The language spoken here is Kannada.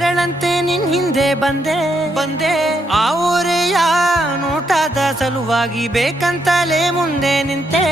ನೆರಳಂತೆ ನಿನ್ ಹಿಂದೆ ಬಂದೆ ಆ ಊರೆಯ ನೋಟದ ಸಲುವಾಗಿ ಬೇಕಂತಲೇ ಮುಂದೆ ನಿಂತೆ